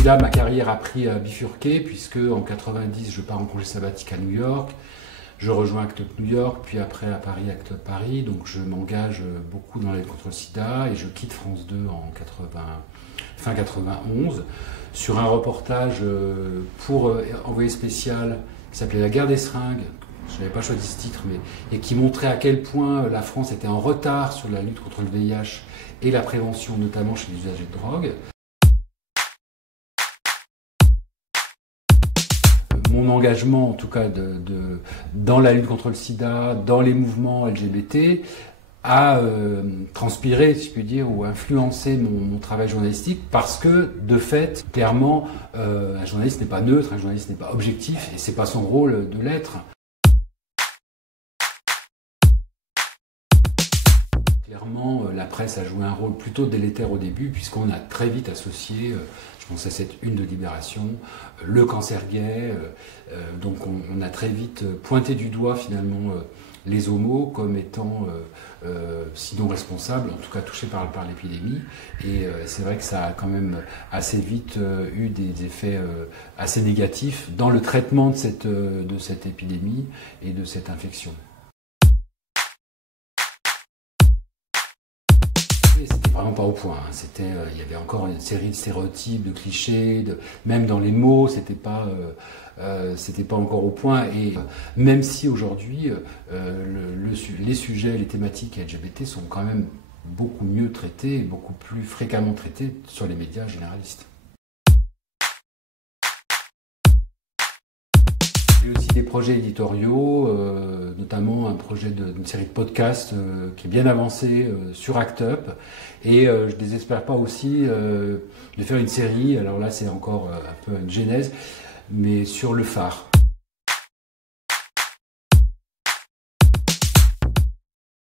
Puis là, ma carrière a pris à bifurquer, puisque en 90, je pars en congé sabbatique à New York. Je rejoins Act Up New York, puis après à Paris, Act Up Paris. Donc je m'engage beaucoup dans la lutte contre le sida et je quitte France 2 en fin 91 sur un reportage pour Envoyé spécial qui s'appelait La guerre des seringues. Je n'avais pas choisi ce titre, et qui montrait à quel point la France était en retard sur la lutte contre le VIH et la prévention, notamment chez les usagers de drogue. Mon engagement, en tout cas, dans la lutte contre le sida, dans les mouvements LGBT, a transpiré, si je puis dire, ou influencé mon travail journalistique, parce que, de fait, clairement, un journaliste n'est pas neutre, un journaliste n'est pas objectif, et c'est pas son rôle de l'être. Clairement, la presse a joué un rôle plutôt délétère au début, puisqu'on a très vite associé, je pense à cette une de Libération, le cancer gay. Donc on a très vite pointé du doigt finalement les homos comme étant, sinon responsables, en tout cas touchés par l'épidémie. Et c'est vrai que ça a quand même assez vite eu des effets assez négatifs dans le traitement de cette épidémie et de cette infection. C'était vraiment pas au point. Il y avait encore une série de stéréotypes, de clichés, même dans les mots, c'était pas encore au point. Et même si aujourd'hui, les sujets, les thématiques LGBT sont quand même beaucoup mieux traités, et beaucoup plus fréquemment traités sur les médias généralistes. J'ai aussi des projets éditoriaux, notamment un projet d'une série de podcasts qui est bien avancé sur Act Up. Et je ne désespère pas aussi de faire une série, alors là c'est encore un peu une genèse, mais sur le phare.